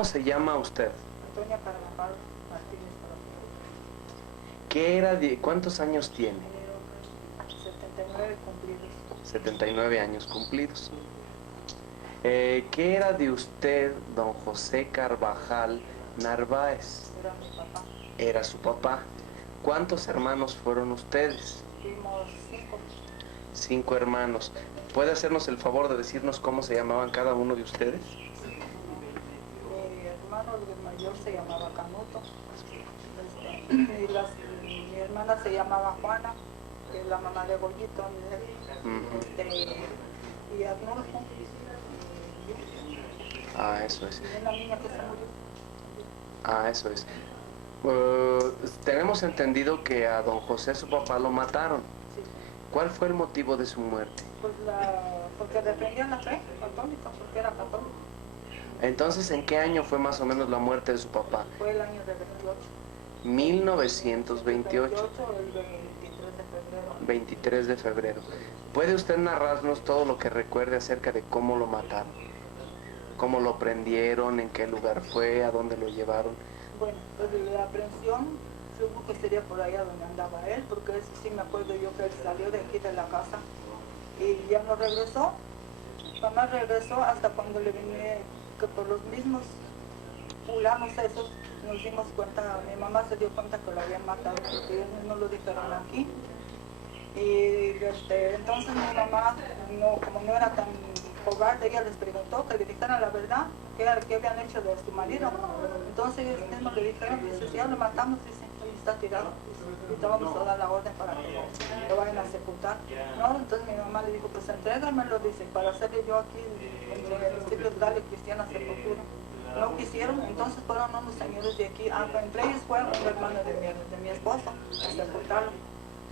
¿Cómo se llama usted? Antonia Carvajal Martínez. ¿Qué era de, cuántos años tiene? 79 cumplidos. 79 años cumplidos. ¿Qué era de usted, don José Carvajal Narváez? Era mi papá. Era su papá. ¿Cuántos hermanos fueron ustedes? Fuimos 5. 5 hermanos. ¿Puede hacernos el favor de decirnos cómo se llamaban cada uno de ustedes? Mi hermano el mayor se llamaba Canuto. Mi hermana se llamaba Juana, que es la mamá de Goyito. Y Arnulfo. Ah, eso es. Y una niña que se murió. Ah, eso es. Tenemos entendido que a don José, su papá, lo mataron. Sí. ¿Cuál fue el motivo de su muerte? Pues porque defendía la fe católica, porque era católico. Entonces, ¿en qué año fue más o menos la muerte de su papá? Fue el año de 28. 1928. El 23 de febrero. 23 de febrero. ¿Puede usted narrarnos todo lo que recuerde acerca de cómo lo mataron? ¿Cómo lo prendieron? ¿En qué lugar fue? ¿A dónde lo llevaron? Bueno, pues la aprehensión supongo que sería por allá donde andaba él, porque eso sí me acuerdo yo que él salió de aquí de la casa y ya no regresó. Jamás regresó hasta cuando le vine, que por los mismos fulanos esos nos dimos cuenta, mi mamá se dio cuenta que lo habían matado porque ellos no lo dijeron aquí. Y entonces mi mamá, como no era tan cobarde, ella les preguntó que le dijeran la verdad, qué habían hecho de su marido. Entonces ellos mismos le dijeron, dice, si ya lo matamos, dice, ahí está tirado, y te vamos a dar la orden para que lo vayan a sepultar. No, entonces mi mamá le dijo, pues entrégamelo, dice, para hacerle yo aquí entre los siglos darle cristiana sepultura. No quisieron, entonces fueron unos señores de aquí, entre ellos fue un hermano de mi esposo, a sepultarlo.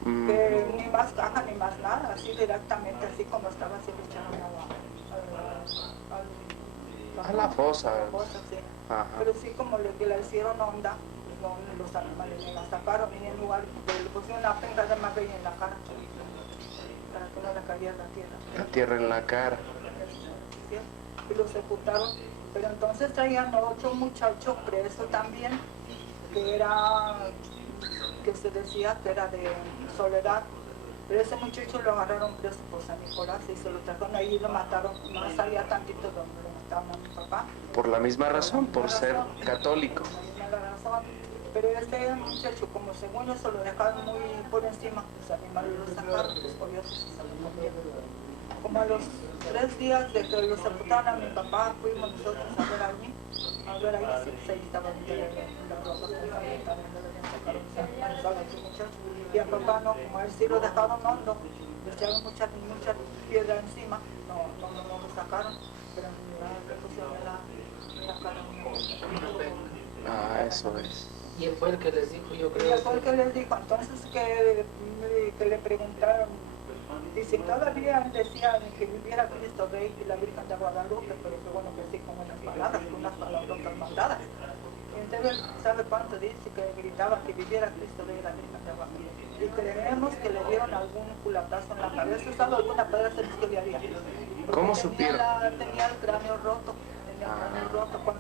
Que ni más caja ni más nada, así directamente, así como estaba, así lo echaron a la fosa. Sí. Ajá. Pero sí como le hicieron onda, los animales me la sacaron y en lugar le pusieron una penca de maguey en la cara para que no le cayera la tierra. La tierra en la cara. Y lo sepultaron, pero entonces traían 8 muchachos presos también, que se decía que era de Soledad, pero ese muchacho lo agarraron preso por San Nicolás y se lo trajeron ahí y lo mataron más allá tantito donde lo mataron a mi papá. Por la misma razón, por ser católico. Por la misma razón. Pero este muchacho, como según eso lo dejaron muy por encima, los animales lo sacaron, los coyotes se lo comieron. Como a los 3 días de que lo sepultaron a mi papá, fuimos nosotros a ver allí, sí, pues ahí estaban las ropas que también le sacaron a ese muchacho. Y a papá no, como a él sí lo dejaron hondo, le echaron mucha piedra encima, no lo sacaron, pero le pusieron la cara. Ah, eso es. Y él fue el que les dijo, yo creo. Y él fue el que les dijo, entonces que le preguntaron. Dice, todavía decían que viviera Cristo Rey y la Virgen de Guadalupe, pero que bueno que sí, con unas palabrotas mandadas. Y entonces, ¿sabe cuánto dice que gritaba que viviera Cristo Rey y la Virgen de Guadalupe? Y creemos que le dieron algún culatazo en la cabeza, ¿sabe alguna pedra que le haría? ¿Cómo supieron? Tenía el cráneo roto.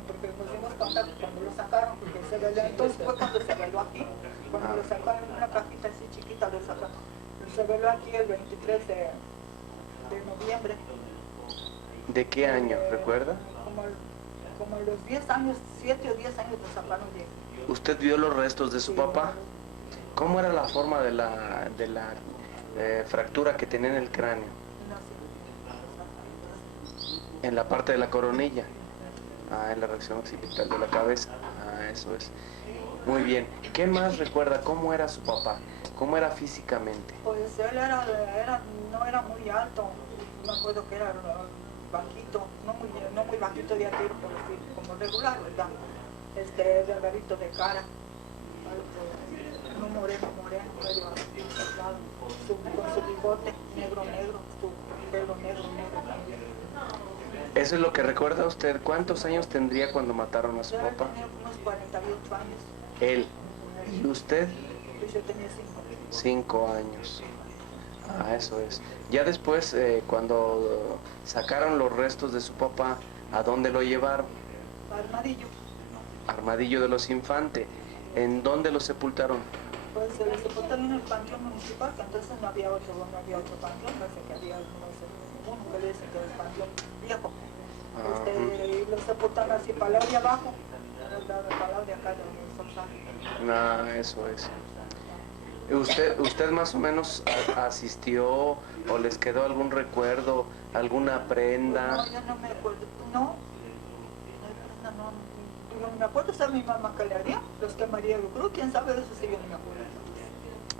Porque nos dimos cuenta que cuando lo sacaron, porque se veló, entonces fue cuando se veló aquí, cuando lo sacaron en una cajita así chiquita, lo sacaron. Se veló aquí el 23 de noviembre. ¿De qué año, recuerda? Como a los 10 años, 7 o 10 años lo sacaron de aquí. ¿Usted vio los restos de su papá? ¿Cómo era la forma de la fractura que tenía en el cráneo? En la parte de la coronilla. Ah, en la reacción occipital de la cabeza. Ah, eso es. Muy bien. ¿Qué más recuerda? ¿Cómo era su papá? ¿Cómo era físicamente? Pues él no era muy alto. Me acuerdo que era bajito, no muy bajito de tiro, pero sí, como regular, ¿verdad? Delgadito de cara. No moreno, medio delgado. Con su bigote negro, su pelo negro también. Eso es lo que recuerda usted. ¿Cuántos años tendría cuando mataron a su papá? Tenía unos 48 años. Él. ¿Y usted? Pues yo tenía 5. 5 años. Ah, eso es. Ya después, cuando sacaron los restos de su papá, ¿a dónde lo llevaron? Armadillo. Armadillo de los Infante. ¿En dónde lo sepultaron? Pues se le sepultaron en el panteón municipal, que entonces no había otro panteón, parece que había, no sé, uno que le dicen que era el panteón viejo. Y lo sepultaron así, palabra de abajo, palabra de acá de Sonsal. Ah, eso es. ¿Usted más o menos asistió o les quedó algún recuerdo, alguna prenda? No, yo no me acuerdo, no me acuerdo, ¿sabes mi mamá que le haría? Los quemaría el cruz, quién sabe de eso, sí, yo no me acuerdo.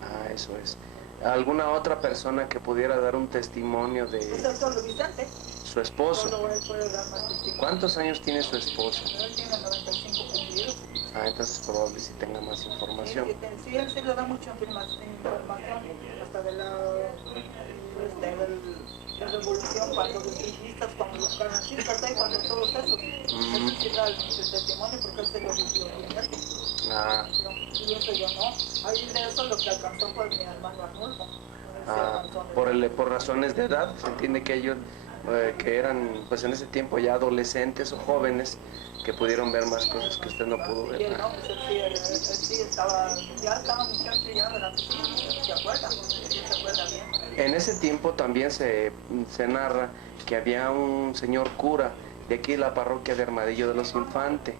Ah, eso es. ¿Alguna otra persona que pudiera dar un testimonio de Pues el solo Vicente. su esposo? Solo él puede dar más testimonio. ¿Cuántos años tiene su esposo? Él tiene 95 cumplidos. Ah, entonces probable si tenga más información. Sí, él sí le da mucha información, hasta de la revolución, cuando los budistas, cuando los canasistas, cuando todos esos, él sí da el testimonio porque él se lo vivió bien. Ah, Y eso yo no. Ahí de eso lo que alcanzó fue mi hermano Arnulfo. por razones de edad, se entiende que ellos que eran pues en ese tiempo ya adolescentes o jóvenes que pudieron ver más cosas que usted no pudo ver. Y él no, pues él sí estaba, ya estaba muchacho, ya era se acuerda bien. En ese tiempo también se narra que había un señor cura de aquí de la parroquia de Armadillo de los Infante,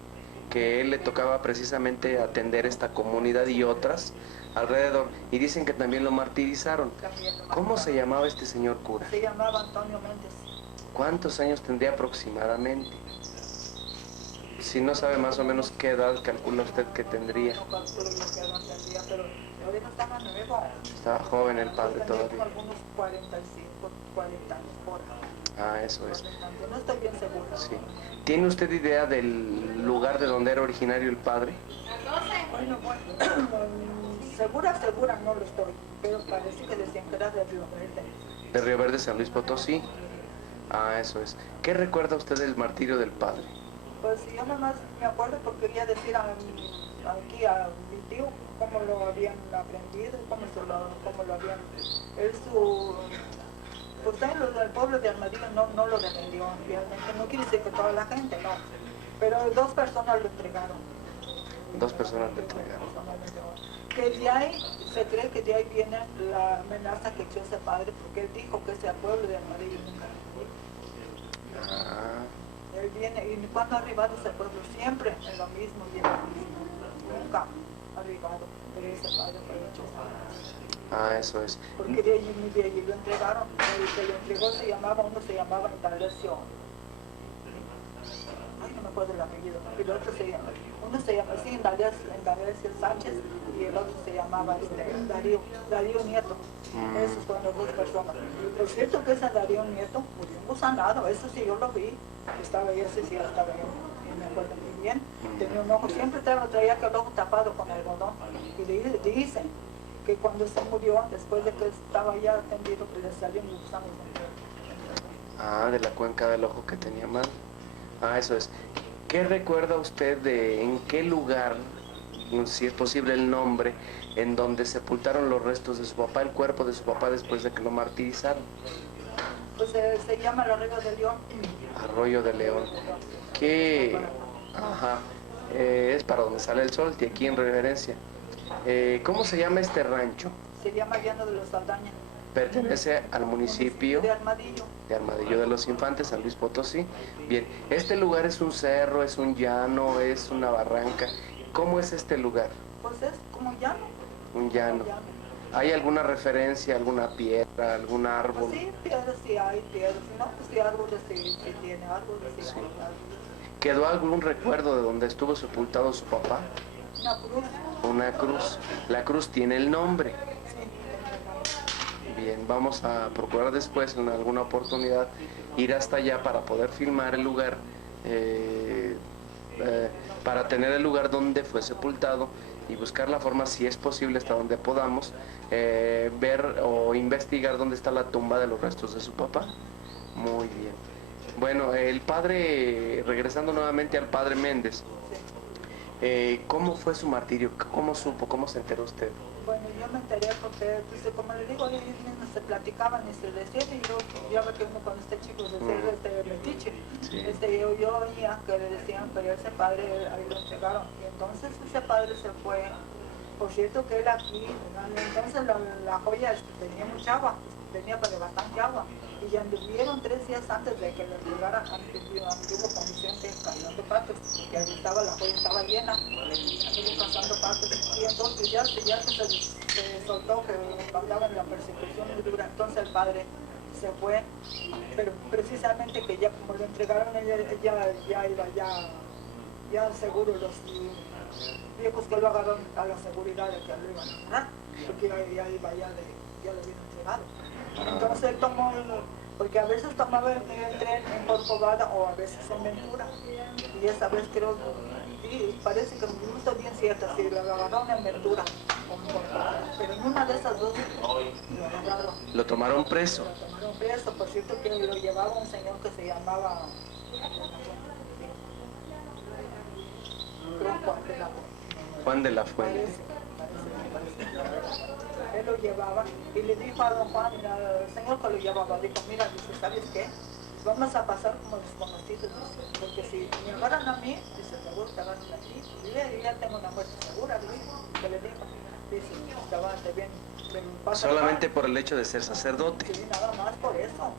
que él le tocaba precisamente atender esta comunidad y otras alrededor, y dicen que también lo martirizaron. ¿Cómo se llamaba este señor cura? Se llamaba Antonio Méndez. ¿Cuántos años tendría aproximadamente? Si no sabe más o menos qué edad calcula usted que tendría. No calculo yo qué edad tendría, pero ahorita estaba nuevo. Estaba joven el padre Tenía todavía. como algunos 45, 40 años por ahí. Ah, eso es. No estoy bien seguro. Sí. ¿Tiene usted idea del lugar de donde era originario el padre? Bueno, segura no lo estoy, pero parece que decían que era de Río Verde. De Río Verde, San Luis Potosí. Ah, eso es. ¿Qué recuerda usted del martirio del padre? Pues yo nomás me acuerdo porque quería decir aquí a mi tío cómo lo habían aprendido, cómo lo habían... Pues el pueblo de Armadillo no lo defendió realmente, no quiere decir que toda la gente, no. Pero 2 personas lo entregaron. 2 personas lo entregaron. Que de ahí, se cree que de ahí viene la amenaza que echó ese padre, porque él dijo que ese pueblo de Armadillo nunca lo dijo. Ah, Él viene, y cuando ha arribado ese pueblo, siempre es lo mismo y es lo mismo. Nunca ha arribado, pero ese padre fue hecho esa amenaza. ah, eso es. Porque de allí lo entregaron, el que lo entregó uno se llamaba Indalecio. Ay, no me acuerdo el apellido, y el otro uno se llama así, Indalecio Sánchez, y el otro se llamaba Darío Nieto. Esos fueron las 2 personas. Por cierto que ese Darío Nieto murió sanado, eso sí yo lo vi, estaba ahí, ese sí estaba yo, y me acuerdo muy bien, tenía un ojo, siempre traía el ojo tapado con algodón, y dicen que cuando se murió, después de que estaba ya atendido, que le salió un gusano. Ah, de la cuenca del ojo que tenía mal. Ah, eso es. ¿Qué recuerda usted de en qué lugar, si es posible el nombre, en donde sepultaron los restos de su papá, el cuerpo de su papá después de que lo martirizaron? Pues se llama el Arroyo de León. Arroyo de León. ¿Qué? Ajá. Es para donde sale el sol, de aquí en reverencia. ¿Cómo se llama este rancho? Se llama Llano de los Saldaña. Pertenece al municipio de Armadillo. De Armadillo de los Infantes, San Luis Potosí. Bien, este lugar es un cerro, es un llano, es una barranca. ¿Cómo es este lugar? Pues es como llano. Un llano. ¿Hay alguna referencia, alguna piedra, algún árbol? Pues sí, piedras sí hay, piedras. No, pues sí, árboles sí tiene, árboles sí, Sí. hay árboles. ¿Quedó algún recuerdo de donde estuvo sepultado su papá? Una cruz. Una cruz. La cruz tiene el nombre. Sí. Bien, vamos a procurar después, en alguna oportunidad, ir hasta allá para poder filmar el lugar, para tener el lugar donde fue sepultado y buscar la forma, si es posible, hasta donde podamos, ver o investigar dónde está la tumba de los restos de su papá. Muy bien. Bueno, el padre, regresando nuevamente al padre Méndez, ¿cómo fue su martirio? ¿Cómo supo? ¿Cómo se enteró usted? Bueno, yo yo me enteré porque, pues, como le digo, ellos mismos se platicaban y se decían, y yo ya me quedé con este chico de ser metiche. Sí. Yo oía que le decían que ese padre ahí lo entregaron. Y entonces ese padre se fue. Por cierto que él aquí, entonces la joya tenía mucha agua, tenía bastante agua. Y ya anduvieron 3 días antes de que le entregaran, anduvo con Vicente cazando patos, que ahí estaba, la joya estaba llena, anduvo cazando patos. Y entonces ya se soltó que andaba en la persecución muy dura. Entonces el padre se fue, pero precisamente que ya como lo entregaron, ya iba ya seguro los viejos que lo agarraron a la seguridad de que lo iban a agarrar, porque ya iba ya lo habían entregado. Entonces él tomó, porque a veces tomaba el tren en Corcovado o a veces en Ventura, y esa vez creo, sí, parece que no estoy bien cierta, si lo agarraron en Ventura o en Corcovado, pero en una de esas dos lo agarraron. ¿Lo tomaron preso? Lo tomaron preso, por cierto que lo llevaba un señor que se llamaba Juan de la Fuente. Él lo llevaba y le dijo a don Juan, al señor que lo llevaba, dijo, mira, dice, ¿sabes qué? Vamos a pasar como desconocidos, dice, porque si me agarran a mí, dice, seguro te agarran a ti. Y yo ya tengo una muerte segura, que le dijo. Dice, levante bien. Solamente por el hecho de ser sacerdote. Sí, nada más por eso,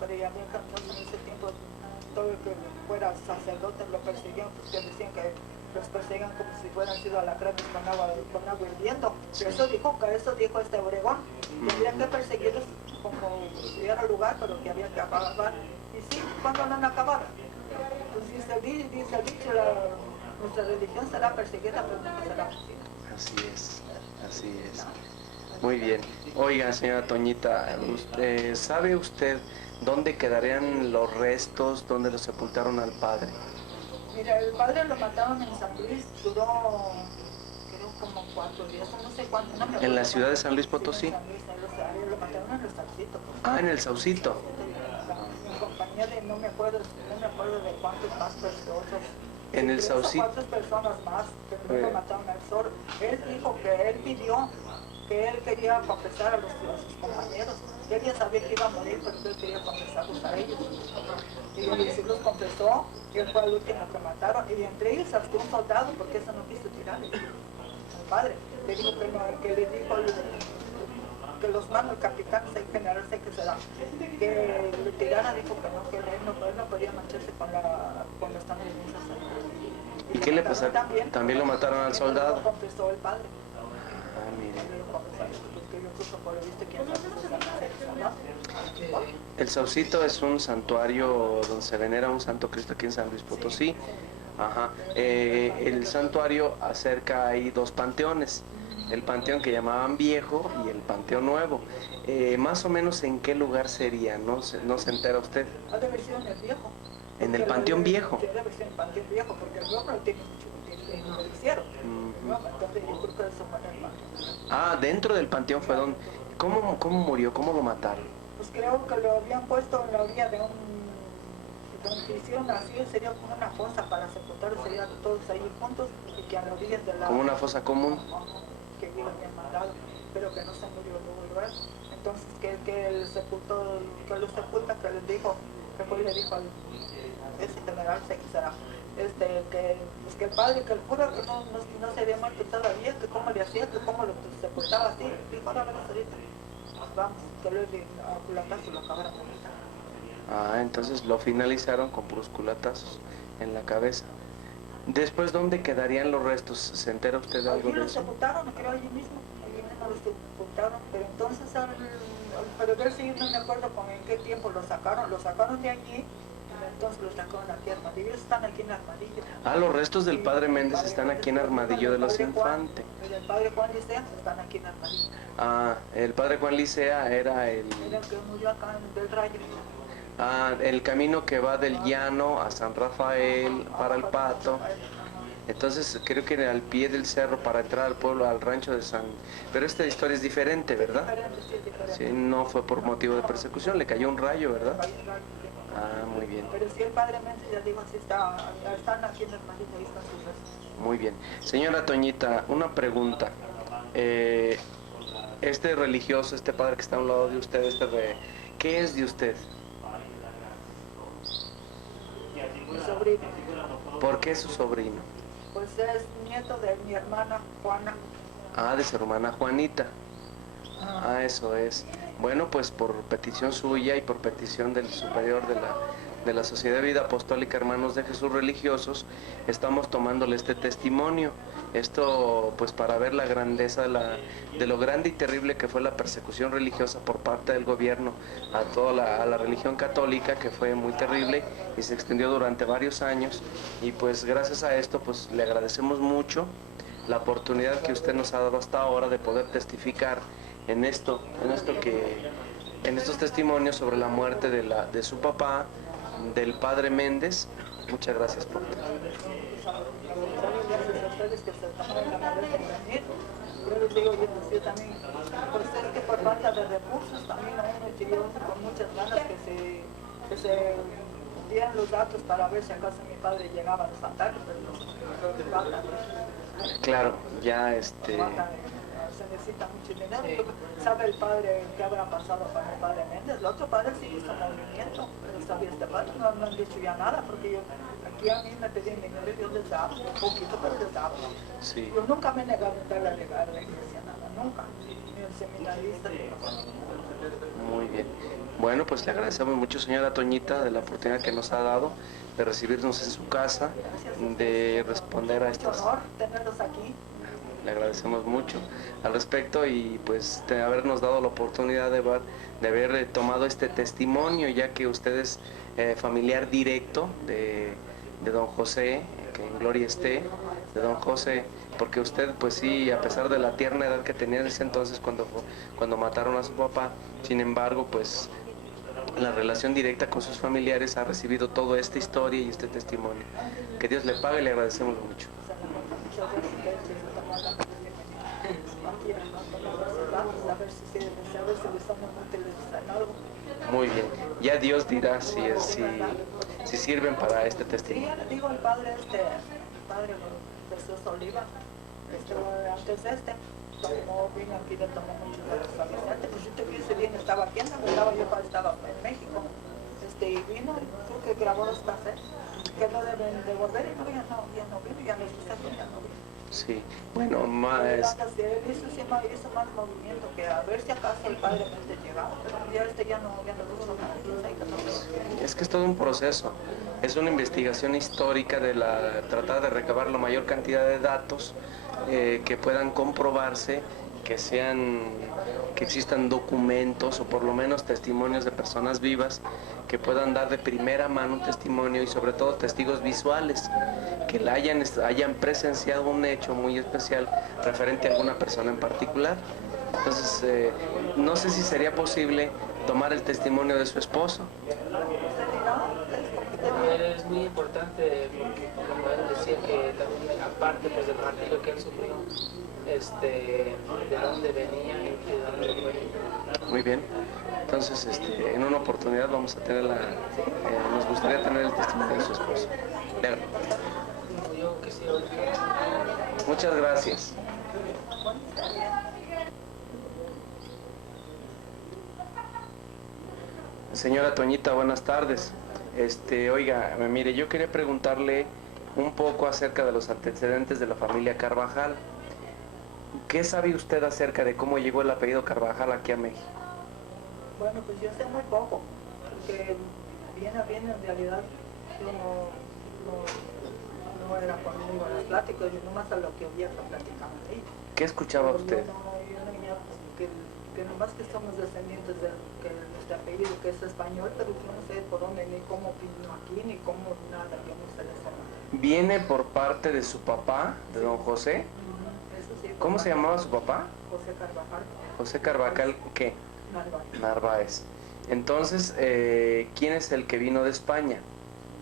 pero ya bien que entonces en ese tiempo todo el que fuera sacerdote lo perseguían, porque decían que los perseguían como si hubieran sido alacranes con agua hirviendo. Eso dijo este Obregón, que había que perseguirlos como si hubiera lugar, pero que había que acabar. Y sí, cuando no han acabado. Pues dice el dicho, nuestra religión será perseguida, pero nunca será vencida. Así es. Muy bien. Oiga, señora Toñita, ¿sabe usted dónde quedarían los restos, dónde lo sepultaron al padre? Mira, el padre lo mataron en San Luis, duró creo como 4 días, no sé cuánto. No me acuerdo. ¿En la ciudad de San Luis Potosí? Sí, en San Luis, lo mataron en el Saucito. Ah, en el Saucito. En compañía de, no me acuerdo de cuántos más personas. En el 3 o Saucito. 4 personas más, pero no lo mataron al sol. Él dijo que él pidió, que él quería confesar a sus compañeros. Él ya sabía que iba a morir, pero él quería confesarlos a ellos. Y sí los confesó, y él fue el último que mataron. Y entre ellos hasta un soldado, porque eso no quiso tirarle. El padre le dijo que no, que le dijo que los manos, el capitán, el general, sé que será, que le tirara, dijo que él no podía mancharse con la estadounidense. ¿Y qué le pasó? ¿También lo mataron al soldado? Lo confesó el padre. Ah, mire. El Saucito es un santuario donde se venera un Santo Cristo aquí en San Luis Potosí. Ajá. El santuario acerca ahí 2 panteones. El panteón que llamaban Viejo y el Panteón Nuevo. Más o menos en qué lugar sería, ¿no se entera usted? Ha de haber sido en el Viejo. ¿En el Panteón Viejo? Sí, debe ser en el Panteón Viejo, porque el Nuevo no tiene mucho tiempo, lo hicieron. Entonces yo creo que eso fue en el Panteón. Ah, dentro del panteón fue donde... ¿Cómo murió? ¿Cómo lo mataron? Pues creo que lo habían puesto en la orilla de donde hicieron así, sería como una fosa para sepultar, serían todos ahí juntos, y que a la orilla de la... ¿Como una fosa común? Que lo habían mandado, pero que no se murió luego. Entonces que lo sepulta, que les dijo, que fue y le dijo al ese general, sé que será, que el padre, que el cura que no se había muerto todavía, que cómo le hacía, que cómo lo sepultaba así, dijo, ahora vamos ahorita, vamos, que luego a culatazos lo acabaron de matar. Ah, entonces lo finalizaron con puros culatazos en la cabeza. Después, ¿dónde quedarían los restos? ¿Se entera usted de algo Allí de los eso? sepultaron, creo, allí mismo los sepultaron, pero entonces, pero yo sí no me acuerdo con en qué tiempo lo sacaron de allí, entonces los sacaron aquí a Armadillo, están aquí en Armadillo. Ah, los restos del padre Méndez están aquí en Armadillo de los Infantes. El padre Juan Licea están aquí en Armadillo. Ah, el padre Juan Licea era el... Era el que murió acá en Del Rayo. Ah, el camino que va del Llano a San Rafael para el Pato. Entonces creo que era al pie del cerro para entrar al pueblo, al rancho de San... Pero esta historia es diferente, ¿verdad? Sí, no fue por motivo de persecución, le cayó un rayo, ¿verdad? Ah, muy bien. Pero sí, el padre Méndez, ya digo, sí están aquí en Armadillo, ahí están sus restos. Muy bien. Señora Toñita, una pregunta. Este religioso, este padre que está a un lado de usted, ¿qué es de usted? Mi sobrino. ¿Por qué es su sobrino? Pues es nieto de mi hermana Juana. Ah, de su hermana Juanita. Ah, eso es. Bueno, pues por petición suya y por petición del superior de la Sociedad de Vida Apostólica Hermanos de Jesús Religiosos, estamos tomándole este testimonio. Esto pues para ver la grandeza de lo grande y terrible que fue la persecución religiosa por parte del gobierno a a la religión católica, que fue muy terrible y se extendió durante varios años. Y pues gracias a esto pues le agradecemos mucho la oportunidad que usted nos ha dado hasta ahora de poder testificar en estos testimonios sobre la muerte de su papá, del padre Méndez. Muchas gracias por todo. Gracias a ustedes que se tomaron la molestia de venir. Yo les digo, yo también, pues es que por falta de recursos también a uno yo con muchas ganas que se dieran los datos para ver si acaso mi padre llegaba a desfantarlo, pero falta. Claro, ya Se necesita mucho dinero. ¿Sabe el padre qué habrá pasado con el padre Méndez? El otro padre sí hizo movimiento, pero sabía este padre, no han dicho ya nada, porque aquí a mí me pedían dinero y yo les daba, un poquito, pero les daba. Sí. Yo nunca me he negado a darle a la iglesia nada, nunca. Ni el seminarista, ni nada. Muy bien. Bueno, pues le agradecemos mucho, señora Toñita, de la oportunidad que nos ha dado de recibirnos en su casa, de responder a estas... Mucho honor tenerlos aquí. Le agradecemos mucho al respecto y pues de habernos dado la oportunidad de haber tomado este testimonio, ya que usted es familiar directo de don José, que en gloria esté, de don José, porque usted pues sí, a pesar de la tierna edad que tenía en ese entonces cuando mataron a su papá, sin embargo pues la relación directa con sus familiares ha recibido toda esta historia y este testimonio. Que Dios le pague y le agradecemos mucho. Muchas gracias a ustedes que se tomaron la molestia de venir aquí a ver si les somos útiles en algo. Muy bien, ya Dios dirá si sirven para este Sí, testimonio. ya le digo al padre el padre Jesús Oliva, antes como vino aquí le tomó mucho de los Vicente, pues yo te vi ese día estaba aquí, estaba en México, y vino, creo que grabó los cassettes, que no deben devolver, y no, ya no vino, ya les dije, ya no vino. Sí, bueno, más... Él hizo más movimiento que a ver si acaso el padre Méndez llegaba, pero ya no hizo nada. Es que es todo un proceso, es una investigación histórica de tratar de recabar la mayor cantidad de datos que puedan comprobarse, que existan documentos o por lo menos testimonios de personas vivas que puedan dar de primera mano un testimonio y sobre todo testigos visuales que hayan presenciado un hecho muy especial referente a alguna persona en particular. Entonces, no sé si sería posible tomar el testimonio de su esposo. Es muy importante porque como él decía que también aparte pues del martirio que él sufrió, de dónde venía y de dónde fue. Muy bien. Entonces, en una oportunidad vamos a tener nos gustaría tener el testimonio de su esposo. Yo que sí, ahorita. Muchas gracias. Señora Toñita, buenas tardes. Oiga, mire, yo quería preguntarle un poco acerca de los antecedentes de la familia Carvajal. ¿Qué sabe usted acerca de cómo llegó el apellido Carvajal aquí a México? Bueno, pues yo sé muy poco, porque bien en realidad yo no era conmigo en las pláticas, yo nomás a lo que oía que platicaban ahí. ¿Qué escuchaba usted? Yo no venía, que nomás que somos descendientes de nuestro apellido, que es español, pero yo no sé por dónde, ni cómo vino aquí, ni cómo nada, yo no sé de eso. ¿Viene por parte de su papá, de don José? Eso sí, ¿Cómo se llamaba su papá? José Carvajal. José Carvajal, ¿qué? Narváez. Entonces, ¿quién es el que vino de España?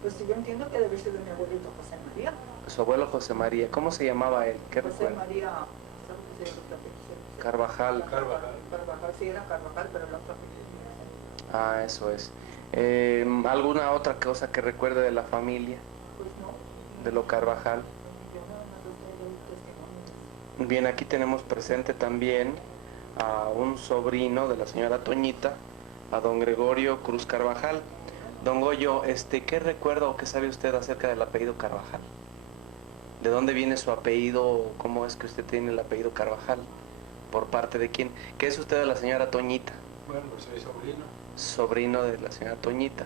Pues yo entiendo que debe ser de mi abuelito José María. Su abuelo José María. ¿Cómo se llamaba él? ¿Qué José recuerda? María, ¿sabes qué se llama? Carvajal. Carvajal, sí era Carvajal, pero el otro apellido. Ah, eso es. ¿Alguna otra cosa que recuerde de la familia? Pues no. De lo Carvajal. Yo nada más les doy testimonios. Bien, aquí tenemos presente también a un sobrino de la señora Toñita, a don Gregorio Cruz Carvajal. Don Goyo, ¿qué recuerda o qué sabe usted acerca del apellido Carvajal? ¿De dónde viene su apellido? ¿Cómo es que usted tiene el apellido Carvajal? ¿Por parte de quién? ¿Qué es usted de la señora Toñita? Bueno, pues soy sobrino. Sobrino de la señora Toñita.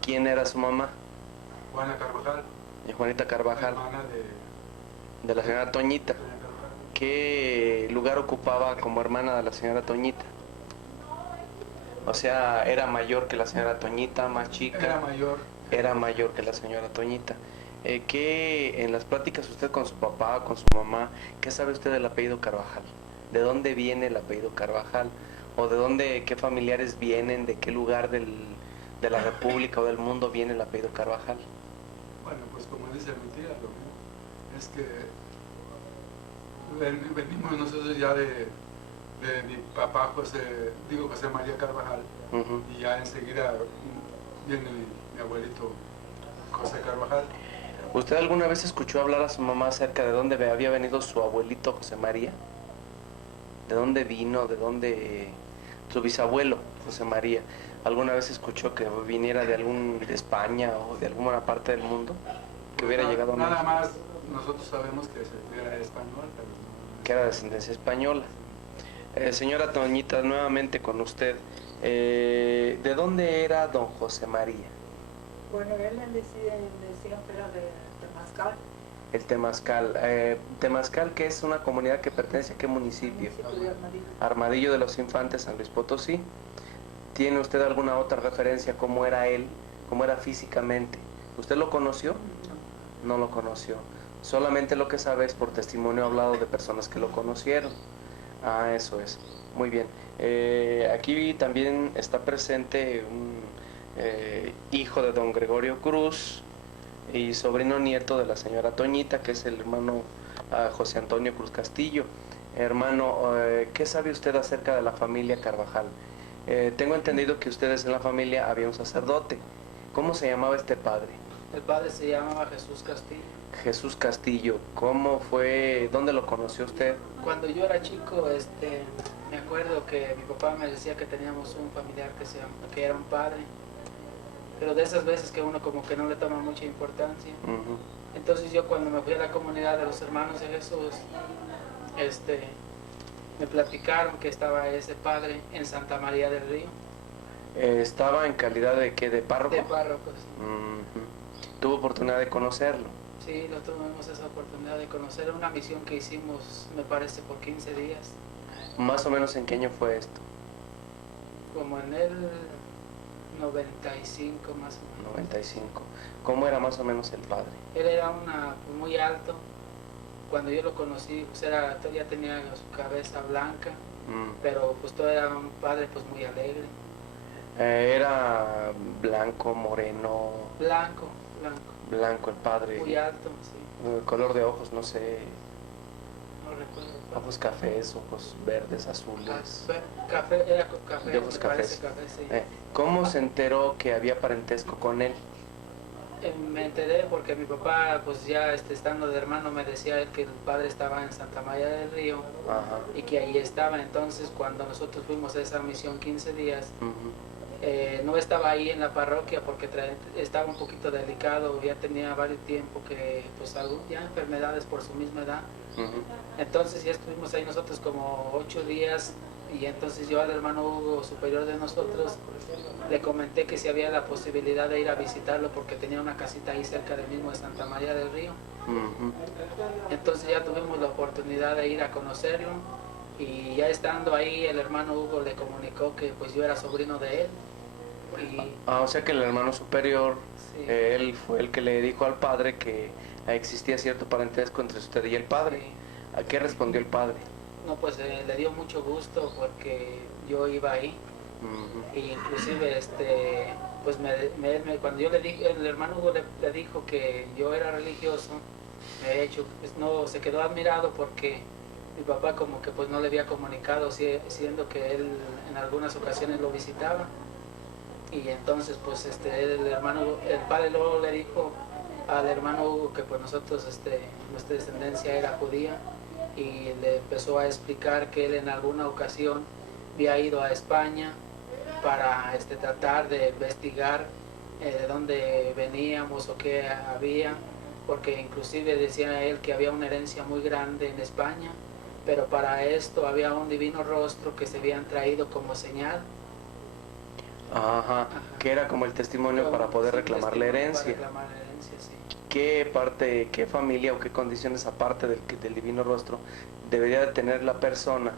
¿Quién era su mamá? Juana Carvajal. Juanita Carvajal. Hermana De la señora Toñita. Doña Carvajal. ¿Qué lugar ocupaba como hermana de la señora Toñita? O sea, ¿era mayor que la señora Toñita, más chica? Era mayor. Era mayor que la señora Toñita. ¿Qué en las pláticas usted con su papá, con su mamá, qué sabe usted del apellido Carvajal? ¿De dónde viene el apellido Carvajal? ¿O de dónde, qué familiares vienen, de qué lugar de la República o del mundo viene el apellido Carvajal? Bueno, pues como dice mi tía, lo mismo. Es que venimos nosotros ya de mi papá José María Carvajal, Uh-huh. y ya enseguida viene mi abuelito José Carvajal. ¿Usted alguna vez escuchó hablar a su mamá acerca de dónde había venido su abuelito José María? ¿De dónde vino? ¿De dónde su bisabuelo José María? ¿Alguna vez escuchó que viniera de España o de alguna parte del mundo? Que hubiera llegado a Nada México. más nosotros sabemos que era español, pero no. Que era de descendencia española. Señora Toñita, nuevamente con usted. ¿De dónde era don José María? Bueno, él decía que era de Temazcal, El Temazcal. Temazcal, que es una comunidad que pertenece a qué municipio? municipio de Armadillo. Armadillo de los Infantes, San Luis Potosí. ¿Tiene usted alguna otra referencia? ¿Cómo era él? ¿Cómo era físicamente? ¿Usted lo conoció? No lo conoció. Solamente lo que sabe es por testimonio hablado de personas que lo conocieron. Ah, eso es. Muy bien. Aquí también está presente un hijo de don Gregorio Cruz y sobrino nieto de la señora Toñita, que es el hermano José Antonio Cruz Castillo. Hermano, ¿qué sabe usted acerca de la familia Carvajal? Tengo entendido que ustedes en la familia había un sacerdote. ¿Cómo se llamaba este padre? El padre se llamaba Jesús Castillo. Jesús Castillo. ¿Cómo fue? ¿Dónde lo conoció usted? Cuando yo era chico, me acuerdo que mi papá me decía que teníamos un familiar que era un padre, pero de esas veces que uno como que no le toma mucha importancia. Uh-huh. Entonces yo cuando me fui a la comunidad de los hermanos de Jesús, me platicaron que estaba ese padre en Santa María del Río. ¿Estaba en calidad de qué? ¿De párroco? De párrocos. Uh-huh. ¿Tuvo oportunidad de conocerlo? Sí, nosotros tuvimos esa oportunidad de conocer una misión que hicimos, me parece, por 15 días, ¿Más o menos en qué año fue esto? como en el 95 más o menos. 95. ¿Cómo era más o menos el padre? Él era muy alto. Cuando yo lo conocí, pues ya tenía su cabeza blanca, pero pues todo era un padre pues muy alegre. Era blanco, moreno. Blanco, Blanco el padre. muy alto, sí, El color de ojos, no sé. no recuerdo. Ojos cafés, ojos verdes, azules. Café, era café, De ojos me parece cafés. café, sí. ¿Cómo se enteró que había parentesco con él? Me enteré porque mi papá, pues ya estando de hermano, me decía él que el padre estaba en Santa María del Río Ajá. y que ahí estaba. Entonces, cuando nosotros fuimos a esa misión 15 días, Uh-huh. no estaba ahí en la parroquia porque estaba un poquito delicado, ya tenía varios tiempo que, pues, ya enfermedades por su misma edad. Uh-huh. Entonces ya estuvimos ahí nosotros como 8 días y entonces yo al hermano Hugo, superior de nosotros, le comenté que si había la posibilidad de ir a visitarlo porque tenía una casita ahí cerca del mismo de Santa María del Río. Uh-huh. Entonces ya tuvimos la oportunidad de ir a conocerlo y ya estando ahí el hermano Hugo le comunicó que pues yo era sobrino de él. Y O sea que el hermano superior, sí, él fue el que le dijo al padre que existía cierto parentesco entre usted y el padre. sí. ¿A qué respondió el padre? No, pues le dio mucho gusto porque yo iba ahí. Uh-huh. E inclusive pues cuando yo le dije, el hermano Hugo le dijo que yo era religioso, de hecho pues no se quedó admirado porque mi papá como que pues no le había comunicado, siendo que él en algunas ocasiones lo visitaba. Y entonces pues el padre luego le dijo al hermano Hugo que pues nosotros nuestra descendencia era judía y le empezó a explicar que él en alguna ocasión había ido a España para tratar de investigar de dónde veníamos o qué había, porque inclusive decía él que había una herencia muy grande en España, pero para esto había un divino rostro que se habían traído como señal. Ajá, que era como el testimonio para poder Sí, reclamar la testimonio herencia. para reclamar la herencia, sí. ¿Qué parte, qué familia o qué condiciones aparte del divino rostro debería de tener la persona?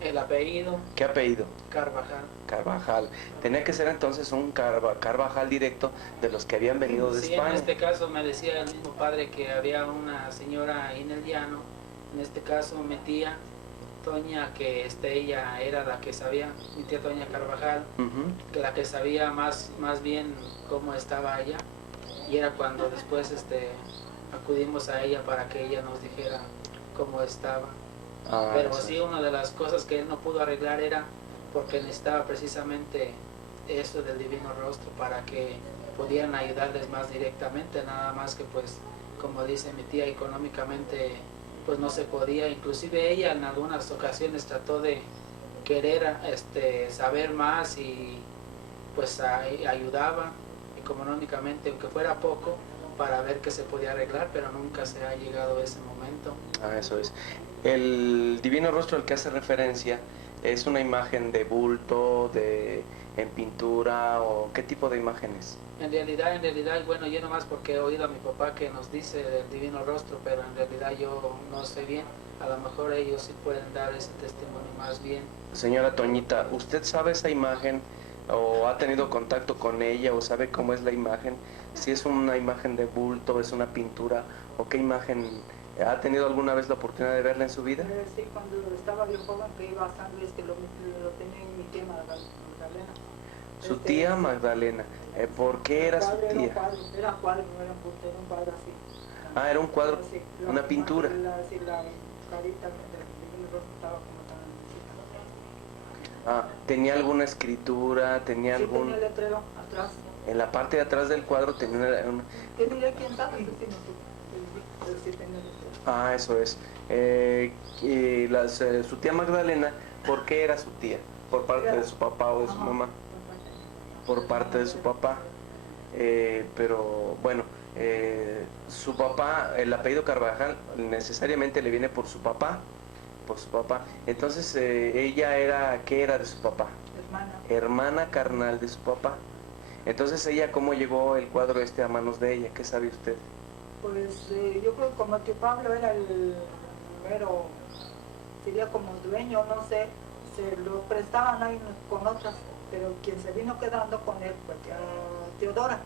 El apellido, ¿Qué apellido? Carvajal. Carvajal. Tenía que ser entonces un Carvajal directo de los que habían venido de Sí, España. en este caso me decía el mismo padre que había una señora ahí en el llano, en este caso mi tía Toña, que ella era la que sabía, mi tía Toña Carvajal, Ujú. que la que sabía más bien cómo estaba allá, y era cuando después acudimos a ella para que ella nos dijera cómo estaba. Ah, Pero eso sí, es. una de las cosas que él no pudo arreglar era porque necesitaba precisamente eso del divino rostro para que pudieran ayudarles más directamente, nada más que pues, como dice mi tía, económicamente pues no se podía. Inclusive ella en algunas ocasiones trató de querer saber más y pues ayudaba económicamente, aunque fuera poco, para ver qué se podía arreglar, pero nunca se ha llegado a ese momento. Ah, eso es. El divino rostro al que hace referencia es una imagen de bulto, en pintura o qué tipo de imagen es. En realidad, bueno, yo nomás porque he oído a mi papá que nos dice del divino rostro, pero en realidad yo no sé bien. A lo mejor ellos sí pueden dar ese testimonio más bien. Señora Toñita, ¿usted sabe esa imagen o ha tenido contacto con ella o sabe cómo es la imagen? Si es una imagen de bulto, es una pintura o qué imagen, ¿ha tenido alguna vez la oportunidad de verla en su vida? Sí, cuando estaba yo joven que iba a San Luis, que lo tenía en mi tía Magdalena. Su tía Magdalena. ¿Por qué era su tía? Era cuadro, no era un bulto, era un cuadro así. Ah, era un cuadro, Sí, una pintura. La carita del rostro estaba como tan chica. Ah, ¿tenía alguna escritura? ¿Tenía Sí, algún...? tenía el letrero atrás. En la parte de atrás del cuadro tenía una... ¿Qué diré quién sabe? Eso sí no supe. Pero sí tenía el letrero. Ah, eso es. Su tía Magdalena, ¿por qué era su tía? ¿Por parte de su papá o de su Ajá. mamá? Por parte de su papá. Pero bueno, su papá, el apellido Carvajal necesariamente le viene por su papá. Por su papá. Entonces, ella era, ¿qué era de su papá? Hermana. Hermana carnal de su papá. Entonces, ella, ¿cómo llegó el cuadro a manos de ella? ¿Qué sabe usted? Pues yo creo que como tío Pablo era el primero, sería como dueño, no sé, se lo prestaban ahí con otras, pero quien se vino quedando con él fue Teodora.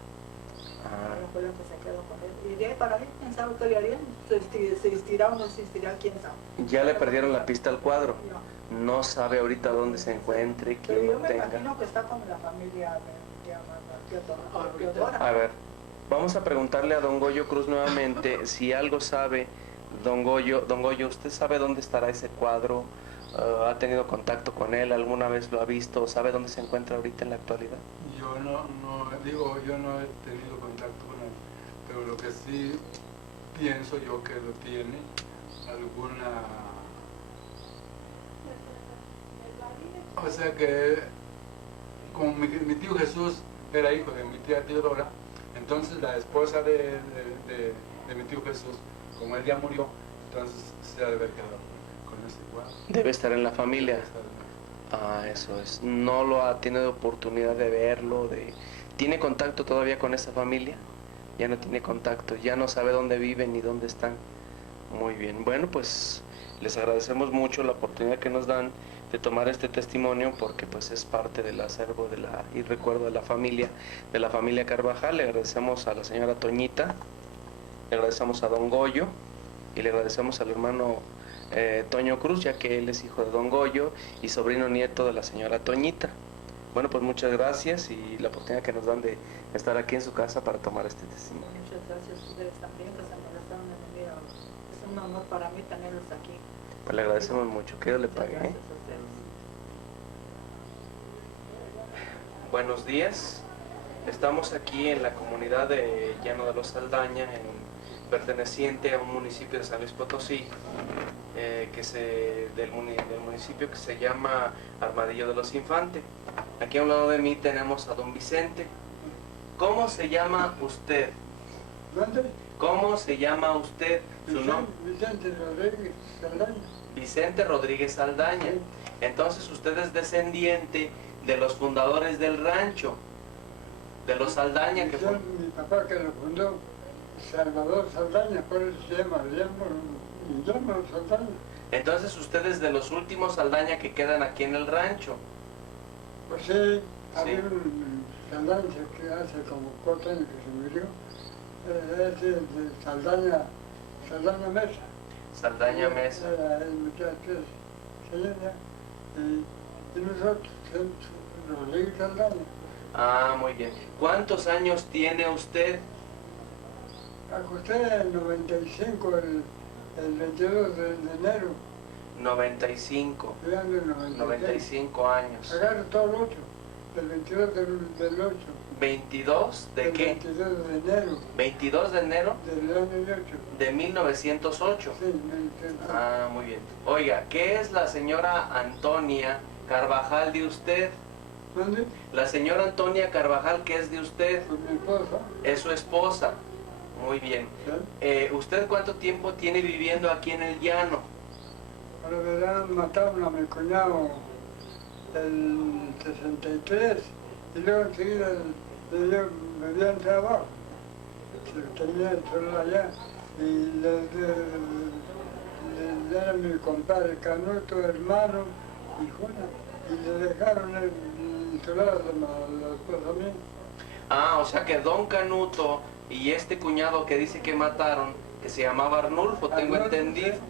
Ah, Fue la que se quedó con él. Y de ahí para ahí, quién sabe qué le harían, se existirá o no existirá, quién sabe. ya le perdieron la pista al cuadro. No. No sabe ahorita dónde se encuentre, Pero quién yo lo me tenga. imagino que está con la familia de Teodora. A ver, vamos a preguntarle a don Goyo Cruz nuevamente si algo sabe. Don Goyo, ¿usted sabe dónde estará ese cuadro? ¿Ha tenido contacto con él? ¿Alguna vez lo ha visto? ¿Sabe dónde se encuentra ahorita en la actualidad? Yo no he tenido contacto con él, pero lo que sí pienso yo que lo tiene alguna... O sea que como mi tío Jesús era hijo de mi tía Teodora, entonces la esposa de mi tío Jesús, como él ya murió, entonces se ha de haber quedado con ese cuadro. Debe estar en la familia. Ah, eso es. ¿No lo ha tenido oportunidad de verlo? ¿Tiene contacto todavía con esa familia? Ya no tiene contacto, ya no sabe dónde viven ni dónde están. Muy bien. Bueno, pues les agradecemos mucho la oportunidad que nos dan de tomar este testimonio porque pues es parte del acervo y recuerdo de la familia Carvajal. Le agradecemos a la señora Toñita, le agradecemos a don Goyo y le agradecemos al hermano Toño Cruz, ya que él es hijo de don Goyo y sobrino nieto de la señora Toñita. Bueno, pues muchas gracias y la oportunidad que nos dan de estar aquí en su casa para tomar este testimonio. Muchas gracias a ustedes también que se molestaron en venir. Es un honor para mí tenerlos aquí. Pues le agradecemos mucho, que Dios le pague. Gracias a ustedes. Buenos días, estamos aquí en la comunidad de Llano de los Saldaña, perteneciente a un municipio de San Luis Potosí, del municipio que se llama Armadillo de los Infantes. Aquí a un lado de mí tenemos a don Vicente. ¿Cómo se llama usted? ¿Dónde? ¿Cómo se llama usted? ¿Su nombre? Vicente Rodríguez Saldaña. Vicente Rodríguez Saldaña. Sí. Entonces usted es descendiente de los fundadores del rancho, de los Saldaña que fue. Mi papá que lo fundó, Salvador Saldaña, por eso se llama Saldaña. Entonces usted es de los últimos Saldaña que quedan aquí en el rancho. Pues sí, había un Saldaña que hace como 4 años que se murió, es de Saldaña Mesa. Saldaña Mesa. Era el muchacho señora, y nosotros, Rodríguez Saldaña. Ah, muy bien. ¿Cuántos años tiene usted? Ajusté el 95, el 22 de enero, 95. yo ando en 96. 95 años. Agarro todo el 8, el 22 del 8. ¿22 de el qué? 22 de enero 22 de enero del año 8. de 1908. Sí, 1908. Ah, muy bien. Oiga, ¿qué es la señora Antonia Carvajal de usted? ¿Dónde? La señora Antonia Carvajal, ¿qué es de usted? Con mi esposa. Es su esposa. Muy bien. ¿Sí? ¿Usted cuánto tiempo tiene viviendo aquí en el llano? Ahora verán, mataron a mi cuñado el 63 y luego enseguida me dio el trabajo. Tenía el celular allá y le era mi compadre Canuto, hermano y Juana, y le dejaron el celular a la esposa mía. Ah, o sea que Don Canuto y este cuñado que dice que mataron, que se llamaba Arnulfo, tengo Arnulfo, entendido. sí.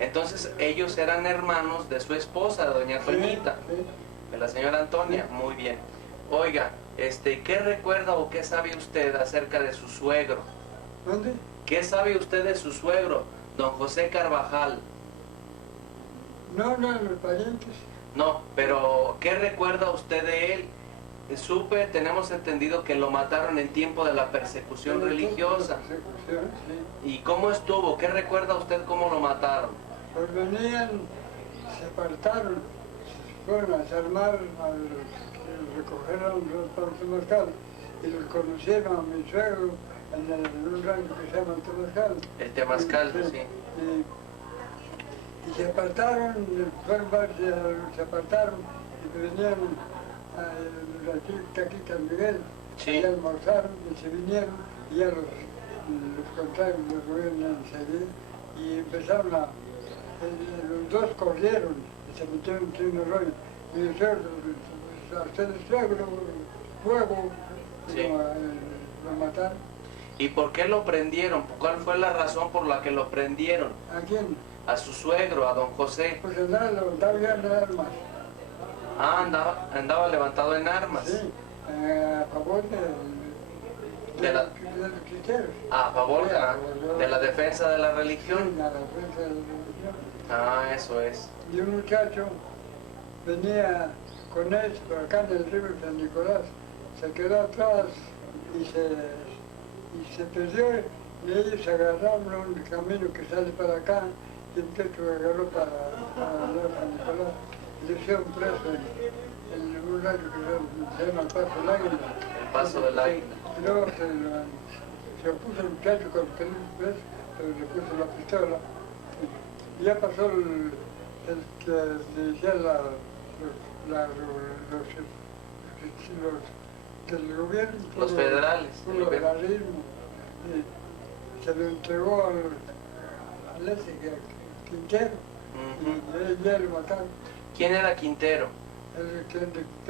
Entonces ellos eran hermanos de su esposa, doña Toñita, Sí. de la señora Antonia. Muy bien. Oiga, ¿qué recuerda o qué sabe usted acerca de su suegro? ¿Dónde? ¿Qué sabe usted de su suegro, don José Carvajal? No, los parientes. No, pero ¿qué recuerda usted de él? Supe, tenemos entendido que lo mataron en tiempo de la persecución religiosa. Persecución, sí. ¿Y cómo estuvo? ¿Qué recuerda usted cómo lo mataron? Pues venían, se apartaron, fueron a desarmar, a recoger a los Temazcal y los conocieron a mi suegro en un rancho que se llama Temazcal. El Temazcal, sí. Y se apartaron, se apartaron y venían aquí San Miguel, Sí. y almorzaron y se vinieron y ya los contrarios los gobiernos enseguida y empezaron los dos corrieron y se metieron en un rollo. Y el suegro, a ustedes suegro, fuego, Sí. lo mataron. ¿Y por qué lo prendieron? ¿Cuál fue la razón por la que lo prendieron? ¿A quién? A su suegro, a don José. Pues andaba levantado ya en armas. Ah, andaba levantado en armas. Sí, a favor De la- de los criterios. A favor de la defensa de la Sí, religión. a la defensa de la religión. Ah, eso es. Y un muchacho venía con él por acá en el río San Nicolás, se quedó atrás y se perdió y ellos agarraron un camino que sale para acá y el muchacho agarró para el río San Nicolás y le hicieron preso en un lugar que se llama el Paso del Águila. El Paso del Águila. Y luego se opuso el muchacho con el preso, pero le puso la pistola. Y ya pasó el que dirigía del gobierno. Los federales, Un del gobierno. federalismo. Y se lo entregó al ese Quintero. Ujú. Y ya lo mataron. ¿Quién era Quintero? El que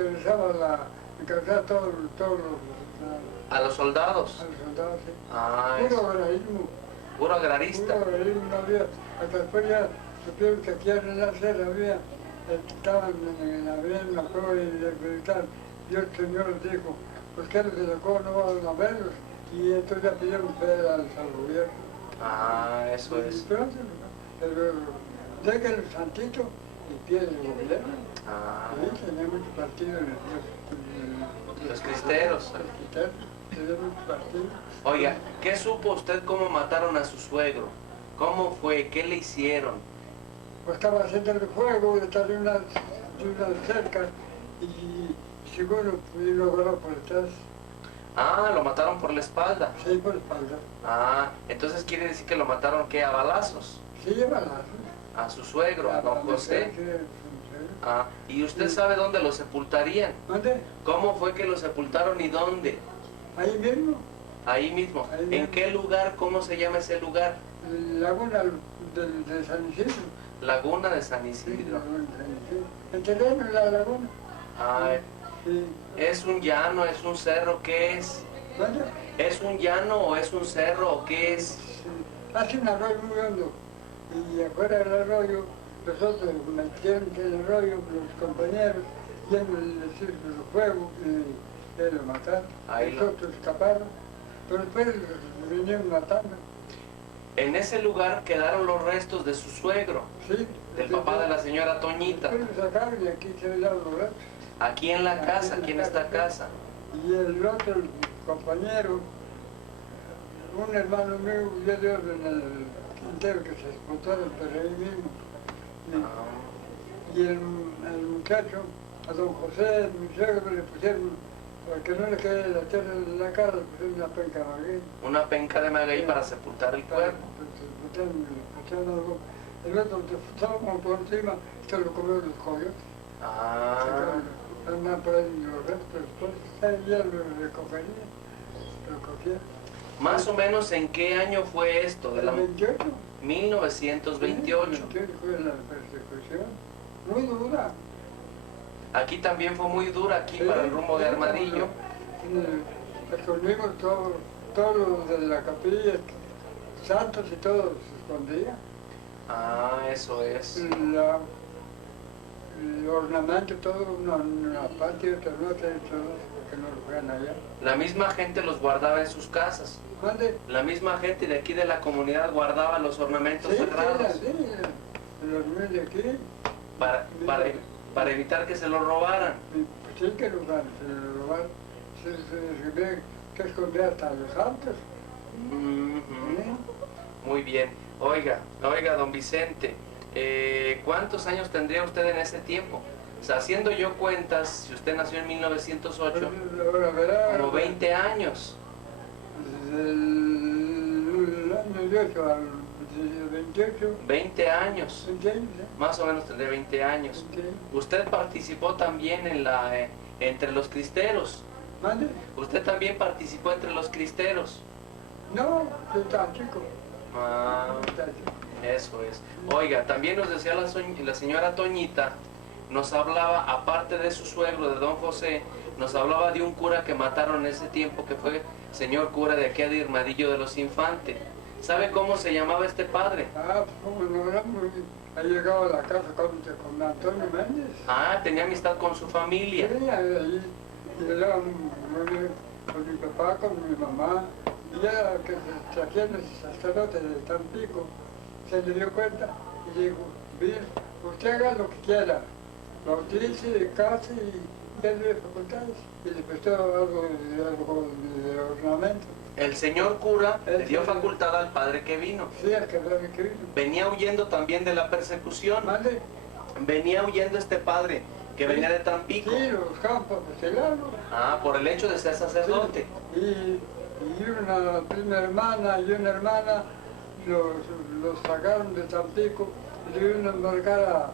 interesaba encargaba todos A los soldados. a los soldados. Sí. Ah, Puro eso. agrarismo. Puro agrarista. Puro agrarismo no había. Hasta después ya supieron que aquí en la Sierra estaban había una prueba militar y el señor dijo, pues que los de la COA no van a verlos. Y entonces ya pidieron federales al gobierno. Ah, eso Y es. entonces, pero déjenlos tantito y pierden el gobierno. Ah, Ahí tenía mucho partido en los cristeros. tenemos partido. Oiga, ¿qué supo usted cómo mataron a su suegro? ¿Cómo fue? ¿Qué le hicieron? Pues estaba haciendo el fuego detrás de una cerca y seguro lo agarró por detrás. Ah, lo mataron por la espalda. Sí, por la espalda. Ah, entonces quiere decir que lo mataron, ¿qué? ¿A balazos? Sí, balazos. A su suegro, a don José. Ah, ¿y usted Sí. sabe dónde lo sepultarían? ¿Dónde? ¿Cómo fue que lo sepultaron y dónde? Ahí mismo, Ahí mismo. Ahí ¿En mismo. qué lugar? ¿Cómo se llama ese lugar? Laguna de San Isidro. Laguna de San Sí, Isidro. Laguna de San Isidro. En terreno, la laguna. Ah, Sí. ¿es un llano, es un cerro? ¿Qué es? ¿Dónde? ¿Es un llano o es un cerro o qué es? Sí. Hace un arroyo muy hondo. Y afuera del arroyo, nosotros metieron en el arroyo, los compañeros, llenos el círculo de fuego, y lo mataron. Ahí Los lo- otros escaparon, pero después los vinieron matando. En ese lugar quedaron los restos de su suegro, Sí. del papá de la señora Toñita. Después lo sacaron y aquí se veían los restos. Aquí en la casa, aquí en esta casa. Y el otro el compañero, un hermano mío, dio Dios en el quintero que se explotaron, pero ahí mismo. Ah, Y el muchacho, a don José, mi suegro, le pusieron, para que no le quede la tierra en la cara, le pusieron una penca de maguey. una penca de maguey para sepultar el cuerpo. El otro estaba como por encima, se lo comió los coyotes. Ah, Andan por ahí los restos, después ya lo recogería, lo cogía. más o menos ¿en qué año fue esto? De El la 28. 1928. Sí, fue la persecución, muy dura. Aquí también fue muy dura, aquí Sí, para el rumbo de sí, Armadillo. Escondimos todo lo de la capilla, santos y todo se escondía. Ah, eso es. El ornamento, todo una parte y otra en otra, que no lo vean allá. La misma gente los guardaba en sus casas. ¿Dónde? La misma gente de aquí de la comunidad guardaba los ornamentos Sí, sagrados sí, los míos de aquí. para evitar que se los robaran. Y, pues sí que lo van, se ve que esconder hasta los santos. Ujú. Muy bien. Oiga, don Vicente, ¿cuántos años tendría usted en ese tiempo? O sea, haciendo yo cuentas, si usted nació en 1908, Ahora verá, como 20 años. desde el año 8 al 28, 20 años. 20 años, Más o menos tendría 20 años. 20 años. Usted participó también en entre los cristeros. ¿Mande? Usted también participó entre los cristeros. No, yo estaba chico. Ah, Estaba chico. eso es. Oiga, también nos decía la señora Toñita, nos hablaba, aparte de su suegro, de don José, nos hablaba de un cura que mataron en ese tiempo, que fue señor cura de aquí de Armadillo de los Infantes. ¿Sabe cómo se llamaba este padre? Ah, pues no era muy... Ha llegado a la casa con Antonio Méndez. Ah, tenía amistad con su familia. Sí, ahí llegaba muy bien con mi papá, con mi mamá. Y ya que se trajían los sacerdotes de Tampico, se le dio cuenta y dijo, bien, usted haga lo que quiera, bautice, case y ya le dio facultades. Y le prestó algo de ornamento. El señor cura le dio facultad al padre que vino. Sí, al que había que vino. Venía huyendo también de la persecución. Mande. Venía huyendo este padre que venía de Tampico. Sí, los campos porcelanos. Ah, por el hecho de ser sacerdote. Sí, y una prima hermana y una hermana los sacaron de Tampico y le iban a embarcar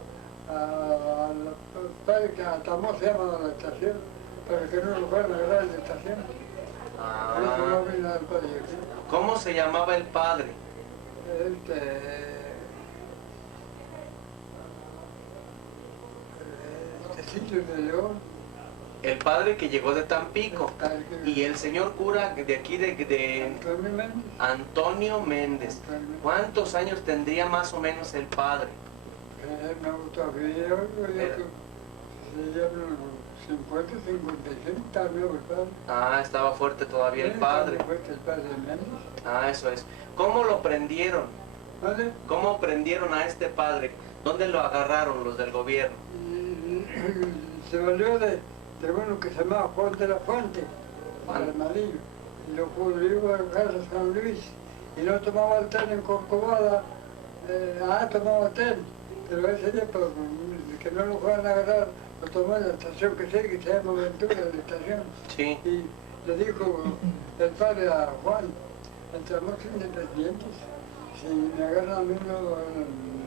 que a Tamó se llama la estación, para que no lo fueran a agarrar en la estación. Por eso no Ah, vino al padre aquí. ¿cómo se llamaba el padre? Sitio de León. El padre que llegó de Tampico. Y el señor cura de aquí de Antonio Méndez. Antonio Méndez. ¿Cuántos años tendría más o menos el padre? Me gustó yo creo que se llaman 50, 55, está nuevo el padre. Ah, estaba fuerte todavía el padre. El padre Méndez. Ah, eso es. ¿Cómo lo prendieron? ¿Vale? ¿Cómo prendieron a este padre? ¿Dónde lo agarraron los del gobierno? Y se valió de uno que se llamaba Juan de la Fuente, Juan. del Armadillo. y lo iba a casa de San Luis y no tomaba el tren en Corcovada, tomaba tren, pero ese día pues, que no lo fueran a agarrar, lo tomó en la estación que se llama Ventura, la estación. Sí. Y le dijo el padre a Juan, entramos independientes, si me agarran a mí no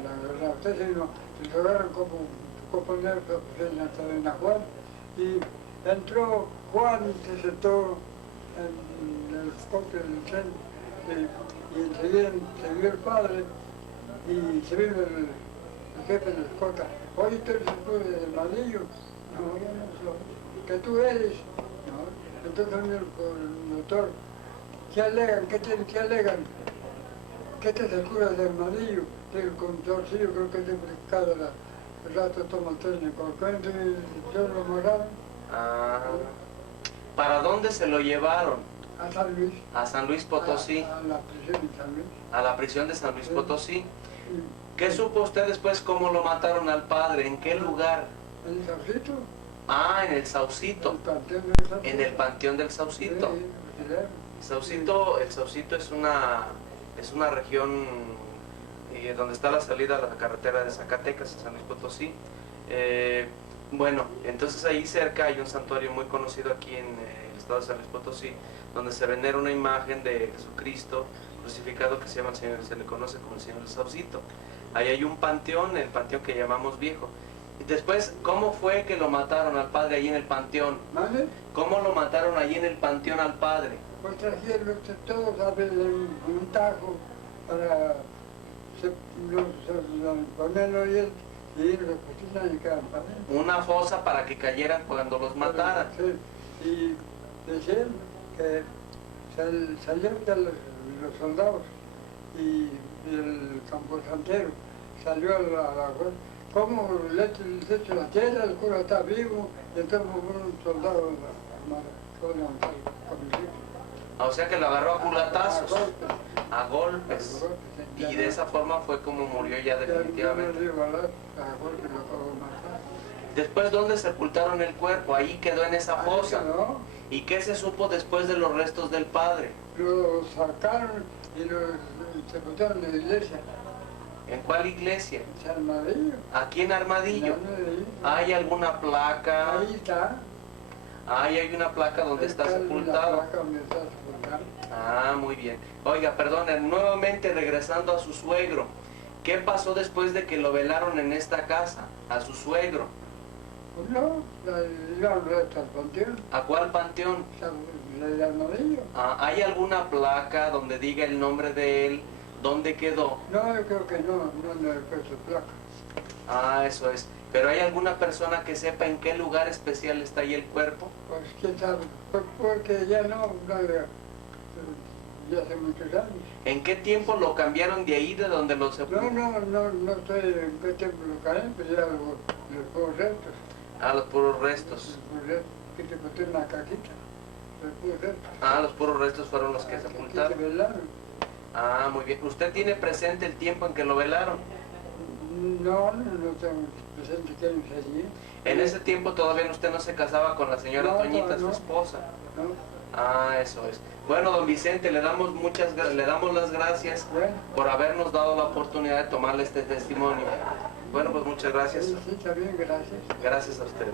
la agarran a usted, sino que se agarran como poner en la Juan. Y entró Juan y se sentó en el coche del tren y enseguida se vio el padre y se vio el jefe de la escolta. Oye, tú eres el padre del Madrillo. No, yo no soy. ¿Que tú eres? No. Entonces el doctor, ¿qué alegan? ¿Qué alegan? ¿Qué te acuerdas del Madrillo? El contorcillo creo que es de cada rato toma el tren y por cuento y yo lo moraron. Ah, ¿para dónde se lo llevaron? A San Luis. A San Luis Potosí. A la prisión de San Luis. A la prisión de San Luis Sí. Potosí. Y ¿Qué supo usted después cómo lo mataron al padre? ¿En qué lugar? en el Saucito. Ah, en el Saucito. En el Panteón del Saucito. El Saucito es una región donde está la salida a la carretera de Zacatecas, San Luis Potosí. Bueno, entonces ahí cerca hay un santuario muy conocido aquí en el estado de San Luis Potosí, donde se venera una imagen de Jesucristo crucificado que se llama el Señor, se le conoce como el Señor del Saucito. Ahí hay un panteón, el panteón que llamamos Viejo. Y después, ¿cómo fue que lo mataron al padre ahí en el panteón? ¿Vale? ¿Cómo lo mataron ahí en el panteón al padre? Pues trajeron todos a ver un tajo para ponerlo y ir a la cocina y campa. Una fosa para que cayeran cuando los mataran. Sí. Y decían que salieron de los soldados y el camposantero salió a la ¿cómo le echo la tierra? El cura está vivo y entonces un soldado O sea que lo agarró a culatazos, a golpes. a golpes. Y de esa forma fue como murió ya definitivamente. Después, ¿dónde sepultaron el cuerpo? Ahí quedó en esa fosa. ¿Y qué se supo después de los restos del padre? Lo sacaron y lo sepultaron en la iglesia. ¿En cuál iglesia? En Armadillo. Aquí en Armadillo. ¿Hay alguna placa? Ahí está. Ahí hay una placa donde está sepultado. La placa donde está sepultado. Ah, muy bien. Oiga, perdón, nuevamente regresando a su suegro. ¿Qué pasó después de que lo velaron en esta casa? A su suegro. Pues no, la llevaron recto al panteón. ¿A cuál panteón? De Armadillo. Ah, ¿hay alguna placa donde diga el nombre de él? ¿Dónde quedó? No, yo creo que no le he puesto placa. Ah, eso es. ¿Pero hay alguna persona que sepa en qué lugar especial está ahí el cuerpo? Pues quién sabe, porque ya ya hace muchos años. ¿En qué tiempo lo cambiaron de ahí, de donde lo sepultaron? No estoy en qué tiempo lo caen, pero ya los puros restos. Ah, los puros restos. Los puros restos, que te pusieron una cajita. Los puros restos. Ah, los puros restos fueron los que Aquí sepultaron. se velaron. Ah, muy bien. ¿Usted tiene presente el tiempo en que lo velaron? No tengo presente que años allí. En ese tiempo todavía usted no se casaba con la señora No, Toñita, su no. esposa. ¿No? Ah, eso es. Bueno, don Vicente, le damos las gracias Bueno. por habernos dado la oportunidad de tomarle este testimonio. Bueno, pues muchas gracias. Sí, está bien, gracias. Gracias a usted.